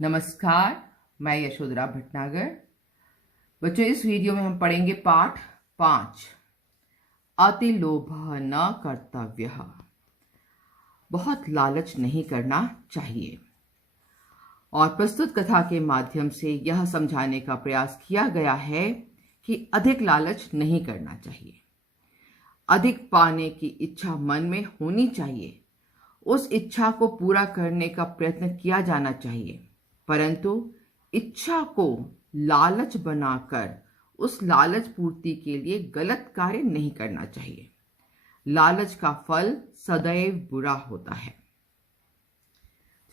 नमस्कार, मैं यशोधरा भटनागर। बच्चों, इस वीडियो में हम पढ़ेंगे पाठ 5, अति लोभ न कर्तव्यः। बहुत लालच नहीं करना चाहिए। और प्रस्तुत कथा के माध्यम से यह समझाने का प्रयास किया गया है कि अधिक लालच नहीं करना चाहिए। अधिक पाने की इच्छा मन में होनी चाहिए। उस इच्छा को पूरा करने का प्रयत्न किया जाना चाहिए, परंतु इच्छा को लालच बनाकर उस लालच पूर्ति के लिए गलत कार्य नहीं करना चाहिए। लालच का फल सदैव बुरा होता है।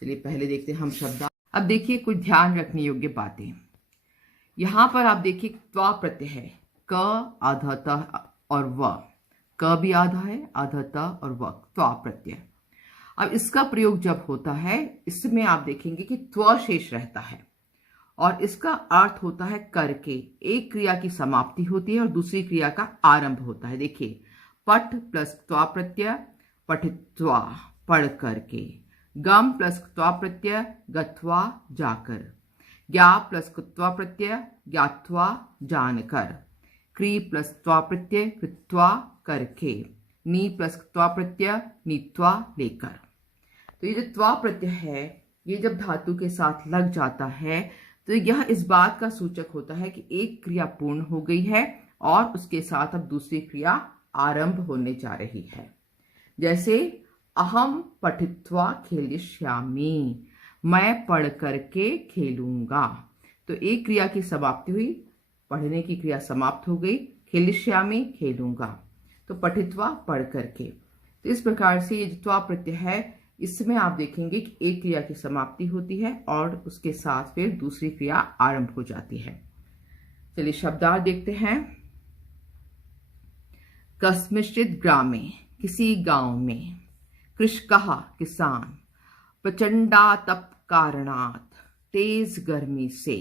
चलिए पहले देखते हैं हम शब्द। अब देखिए कुछ ध्यान रखने योग्य बातें। यहां पर आप देखिए त्वा प्रत्यय है, क आधा और व। क भी आधा है, आधा और व, त्वा प्रत्यय। अब इसका प्रयोग जब होता है, इसमें आप देखेंगे कि त्व शेष रहता है और इसका अर्थ होता है करके। एक क्रिया की समाप्ति होती है और दूसरी क्रिया का आरंभ होता है। देखिए, पठ प्लस त्वा प्रत्यय पठित्वा, पढ़ करके। गम प्लस त्वा प्रत्यय गत्वा, जाकर। ज्ञा प्लस त्वा प्रत्यय ज्ञात्वा, जानकर। क्री प्लस त्वा प्रत्यय कृत्वा, करके। नी प्लस त्वा प्रत्यय नीत्वा, लेकर। तो ये जो त्वा प्रत्यय है, ये जब धातु के साथ लग जाता है तो यह इस बात का सूचक होता है कि एक क्रिया पूर्ण हो गई है और उसके साथ अब दूसरी क्रिया आरंभ होने जा रही है। जैसे अहम पठित्वा खेलिष्यामि, मैं पढ़ करके खेलूंगा। तो एक क्रिया की समाप्ति हुई, पढ़ने की क्रिया समाप्त हो गई, खेलिष्यामि खेलूंगा। तो पठित्वा पढ़ करके। तो इस प्रकार से ये जो त्वा प्रत्यय है, इसमें आप देखेंगे कि एक क्रिया की समाप्ति होती है और उसके साथ फिर दूसरी क्रिया आरंभ हो जाती है। चलिए शब्दार्थ देखते हैं। कस्मिंश्चित् ग्रामे, किसी गांव में। कृषकः किसान। प्रचंडातप कारणात्, तेज गर्मी से।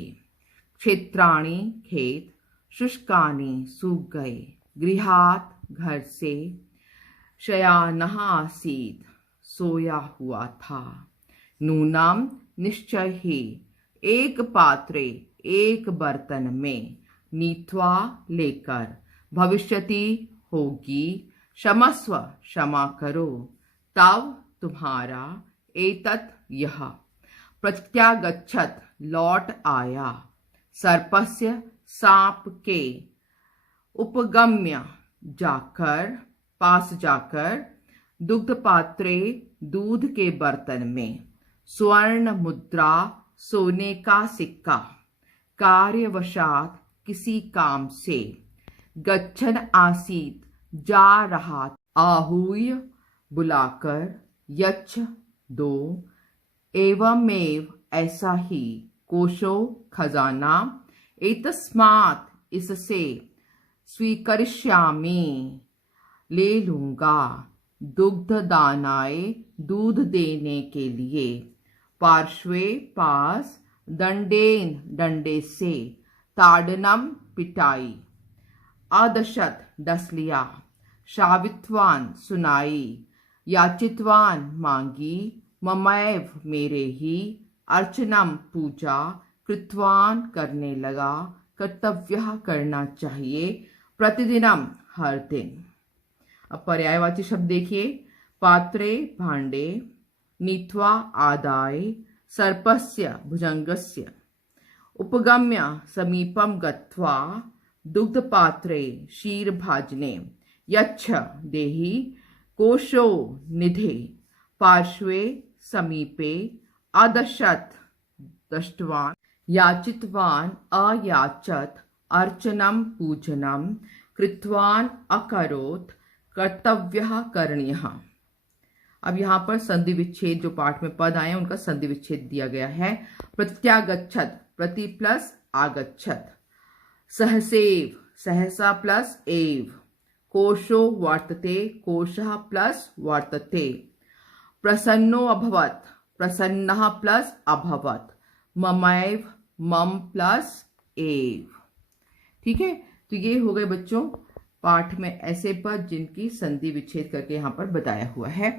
क्षेत्राणि खेत, शुष्कानि सूख गए। गृहात् घर से। शयानः आसीत्, सोया हुआ था। नूनाम निश्चय ही, एक पात्रे एक बर्तन में। नीत्वा लेकर। भविष्यति होगी। क्षमस्व क्षमा करो। तव तुम्हारा। एतत् यह। प्रत्यागच्छत लौट आया। सर्पस्य सांप के। उपगम्य जाकर, पास जाकर। दुग्ध पात्रे दूध के बर्तन में। स्वर्ण मुद्रा सोने का सिक्का। कार्यवशात किसी काम से। गच्छन आसीत जा रहा। आहूय बुलाकर। यच्छ दो। एवमेव ऐसा ही। कोशो खजाना। एतस्मात् इससे। स्वीकरिष्यामि ले लूंगा। दुग्धदानाय दूध देने के लिए। पार्श्वे पास। दंडेन डंडे से। ताड़नम पिटाई। अदशत डस लिया। शावित्वान सुनाई। याचित्वान मांगी। ममैव मेरे ही। अर्चनम पूजा। कृत्वान करने लगा। कर्तव्यः करना चाहिए। प्रतिदिनम हर दिन। अब पर्यायवाची शब्द देखिए। पात्रे भांडे। नीत्वा आदाय। सर्पस्य भुजंगस्य। उपगम्य समीपम गत्वा। दुग्ध पात्रे क्षीर भाजने। यच्छ देहि। कोशो निधे। पार्श्वे समीपे। अदशत दष्टवान। याचितवान अयाचत। अर्चनम पूजनम। कृत्वान अकरोत्। कर्तव्यः करणीयः। अब यहाँ पर संधि विच्छेद, जो पाठ में पद आए उनका संधि विच्छेद दिया गया है। प्रत्यागच्छत, प्रति प्लस आगच्छत। सहसेव, सहसा प्लस एव। कोशो वर्तते, कोशः प्लस वर्तते। प्रसन्नो अभवत्, प्रसन्नः प्लस अभवत्। ममैव, मम प्लस एव। ठीक है, तो ये हो गए बच्चों पाठ में ऐसे पद जिनकी संधि विच्छेद करके यहाँ पर बताया हुआ है।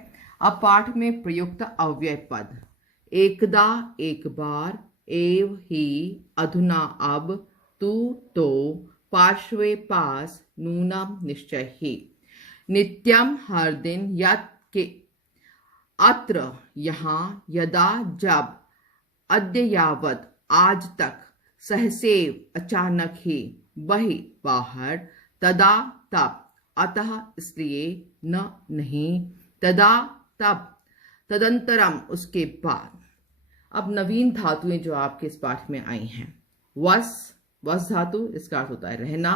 अब पाठ में प्रयुक्त अव्यय पद। एकदा एक बार, एव ही अधुना अब तू तो पार्श्वे पास नूनम निश्चय ही नित्यम हर दिन यत् के अत्र यहाँ यदा जब अद्य यावत आज तक सहसेव अचानक ही वही बाहर तदा तब अतः इसलिए न नहीं तदा तब तदंतरम उसके बाद। अब नवीन धातुएं जो आपके इस पाठ में आई हैं, वस वस धातु इसका अर्थ होता है रहना,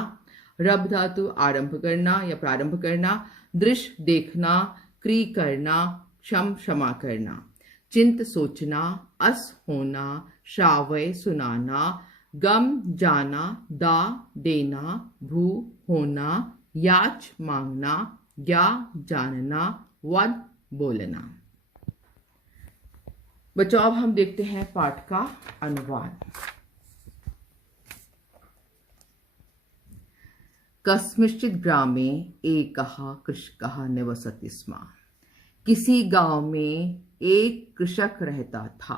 रब धातु आरंभ करना या प्रारंभ करना, दृश्य देखना, क्री करना, क्षम क्षमा करना, चिंत सोचना, अस होना, श्रावय सुनाना, गम जाना, दा देना, भू होना, याच मांगना, या जानना, वद बोलना। बच्चों अब हम देखते हैं पाठ का अनुवाद। कस्मिंश्चित् ग्रामे एकः कृषकः निवसति स्म। किसी गांव में एक कृषक रहता था।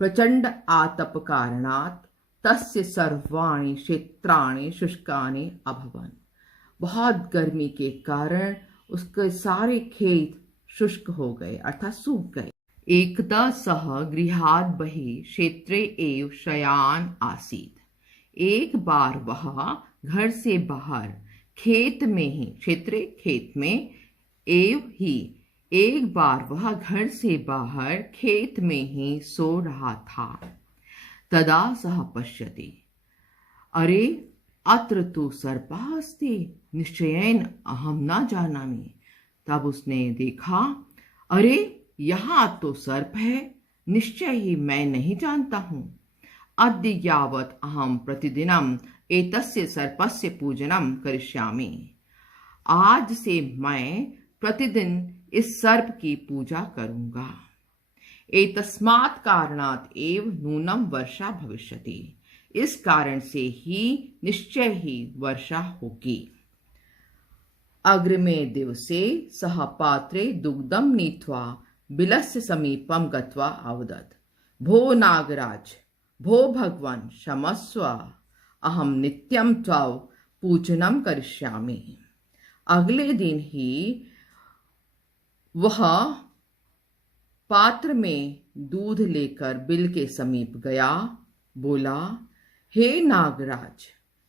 प्रचंड आतप कारणात् तस्य सर्वाणि क्षेत्राणि शुष्कानि अभवन्। बहुत गर्मी के कारण उसके सारे खेत शुष्क हो गए अर्थात सूख गए। एकदा सः गृहात् बहिः क्षेत्रे एव शय्यान् आसीत्। एक बार वह घर से बाहर खेत में ही, क्षेत्रे खेत में, एव ही एक बार वह घर से बाहर खेत में ही सो रहा था। तदा सः पश्यति, अरे अत्र तु सर्पः अस्ति निश्चयेन अहं न जानामि। तब उसने देखा, अरे यहाँ तो सर्प है, निश्चय ही मैं नहीं जानता हूँ। अद्य यावत् अहं प्रतिदिनम् एतस्य सर्पस्य पूजनं करिष्यामि। आज से मैं प्रतिदिन इस सर्प की पूजा करूंगा। एतस्मात् कारणात् एव नूनम वर्षा भविष्यति। इस कारण से ही निश्चय ही वर्षा होगी। अग्रिमे दिवसे सः पात्रे दुग्धं नीत्वा बिलस्य समीपं गत्वा अवदत्, भो नागराज, भो भगवान् क्षमस्व, अहं नित्यं त्वं पूजनं करिष्यामि। अगले दिन ही वह पात्र में दूध लेकर बिल के समीप गया, बोला, हे नागराज,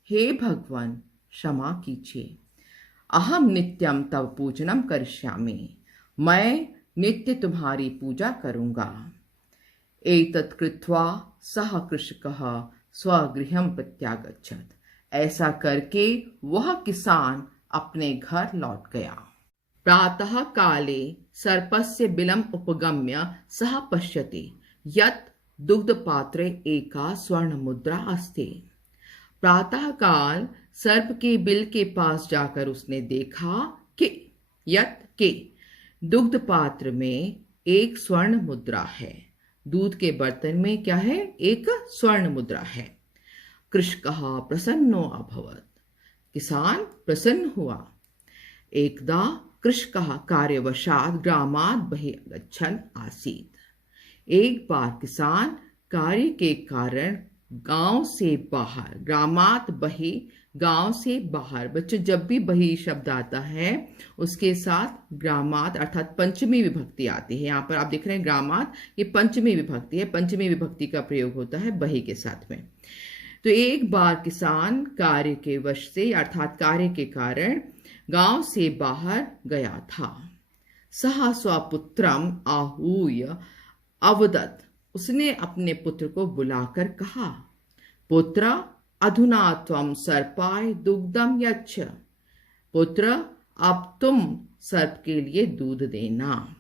हे भगवान क्षमा कीजिए, अहम नित्यम तव पूजनम करिष्यामि। मैं नित्य तुम्हारी पूजा करूंगा। एतत् कृत्वा सः कृषकः स्वगृहं प्रत्यागच्छत्। ऐसा करके वह किसान अपने घर लौट गया। प्रातः काले सर्पस्य बिलम् उपगम्य सः पश्यति यत् दुग्धपात्रे एका स्वर्णमुद्रा अस्ति। प्रातः काल सर्प के बिल के पास जाकर उसने देखा कि दुग्ध पात्र में एक स्वर्ण मुद्रा है। दूध के बर्तन में क्या है? एक स्वर्ण मुद्रा है। कृषकः प्रसन्नो अभवत्। किसान प्रसन्न हुआ। एकदा कृषकः कार्यवशात् ग्रामात् बहिः गच्छन् आसीत्। एक बार किसान कार्य के कारण गांव से बाहर, ग्रामात् बहिः, गांव से बाहर। बच्चों, जब भी बहिः शब्द आता है उसके साथ ग्रामात् अर्थात पंचमी विभक्ति आती है। यहाँ पर आप देख रहे हैं ग्रामात्, ये पंचमी विभक्ति है। पंचमी विभक्ति का प्रयोग होता है बहिः के साथ में। तो एक बार किसान कार्य के वश से अर्थात कार्य के कारण गांव से बाहर गया था। सः स्वपुत्रम आहूय अवदत्। उसने अपने पुत्र को बुलाकर कहा, पुत्र अधुना त्वं सर्पाय दुग्धम यच्छ। पुत्र, अब तुम सर्प के लिए दूध देना।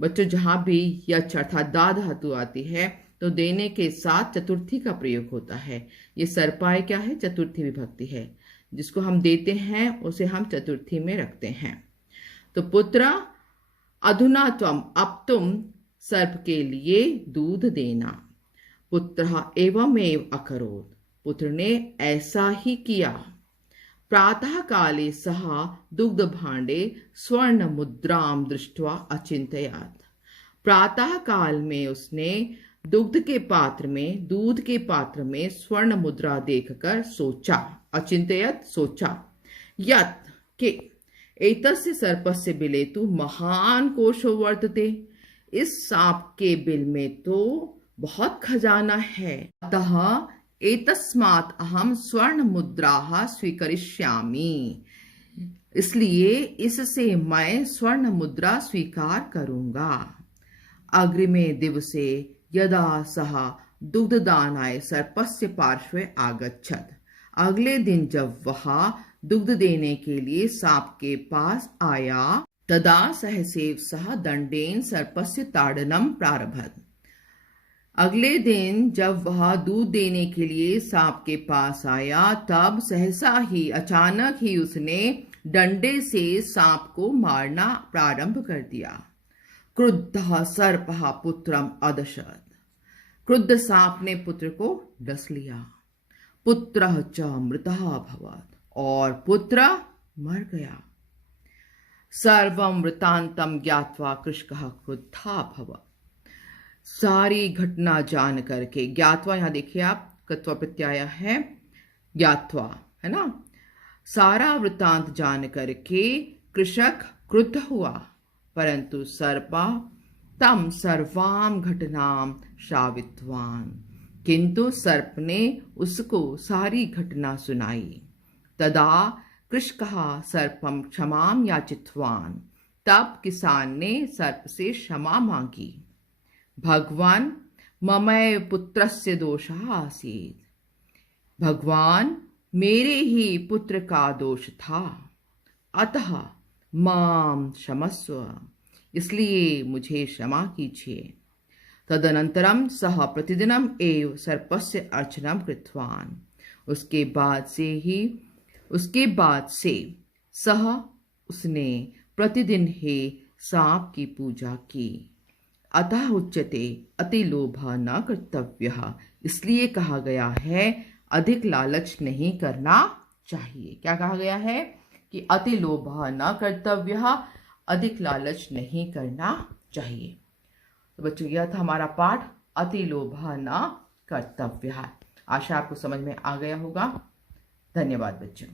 बच्चों, जहां भी यच्छ अर्थात दा धातु आती है तो देने के साथ चतुर्थी का प्रयोग होता है। ये सर्पाय क्या है? चतुर्थी विभक्ति है। जिसको हम देते हैं उसे हम चतुर्थी में रखते हैं। तो पुत्र अधुना त्वं, अब तुम सर्प के लिए दूध देना। पुत्रः एवमेव अकरोत्। पुत्र ने ऐसा ही किया। प्रातः काले सः दुग्ध भांडे स्वर्ण मुद्राम दृष्ट्वा अचिंतयात्। प्रातः काल में उसने दूध के पात्र में स्वर्ण मुद्रा देखकर सोचा, अचिंतयत सोचा, यत् के एतस्य सर्पस्य बिले तु महान कोशो वर्तते, इस सांप के बिल में तो बहुत खजाना है, अतः एतस्मात् अहम स्वर्ण मुद्राः स्वीकरिष्यामि, इसलिए इससे मैं स्वर्ण मुद्रा स्वीकार करूंगा। अग्रिमे दिवसे यदा सः दुग्धदानाय सर्पस्य पार्श्वे आगच्छत्, अगले दिन जब वह दुग्ध देने के लिए सांप के पास आया, तदा सहसैव सः दंडेन सर्पस्य ताड़नम प्रारभत, अगले दिन जब वह दूध देने के लिए सांप के पास आया, तब सहसा ही अचानक ही उसने डंडे से सांप को मारना प्रारंभ कर दिया। क्रुद्धः सर्पः पुत्रम अदशत, क्रुद्ध सांप ने पुत्र को डस लिया। पुत्रः च मृतः अभवत्, और पुत्र मर गया। सर्वं वृतांतम ज्ञात्वा कृषकः क्रुद्धः अभवत्, सारी घटना जान करके, ज्ञात्वा यहां देखिए आप कृत्वा प्रत्यय है, ज्ञात्वा है ना, सारा वृतांत जान करके कृषक क्रुद्ध हुआ, परंतु सर्पा तम सर्वाम घटनाम श्रावितवान, किंतु सर्प ने उसको सारी घटना सुनाई। तदा कृषकः सर्पम क्षमाम याचितवान, तब किसान ने सर्प से क्षमा मांगी। भगवान ममैव पुत्रस्य दोषः आसीत्, भगवान मेरे ही पुत्र का दोष था, अतः माम क्षमस्व, इसलिए मुझे क्षमा कीजिए। तदनंतरम सह प्रतिदिनम एव सर्पस्य अर्चनम कृतवान, उसके बाद से सह उसने प्रतिदिन ही सांप की पूजा की। अतः उच्यते अतिलोभः न कर्तव्यः, इसलिए कहा गया है अधिक लालच नहीं करना चाहिए। क्या कहा गया है कि अतिलोभः न कर्तव्यः, अधिक लालच नहीं करना चाहिए। तो बच्चों यह था हमारा पाठ अतिलोभः न कर्तव्यः। आशा आपको समझ में आ गया होगा। धन्यवाद बच्चों।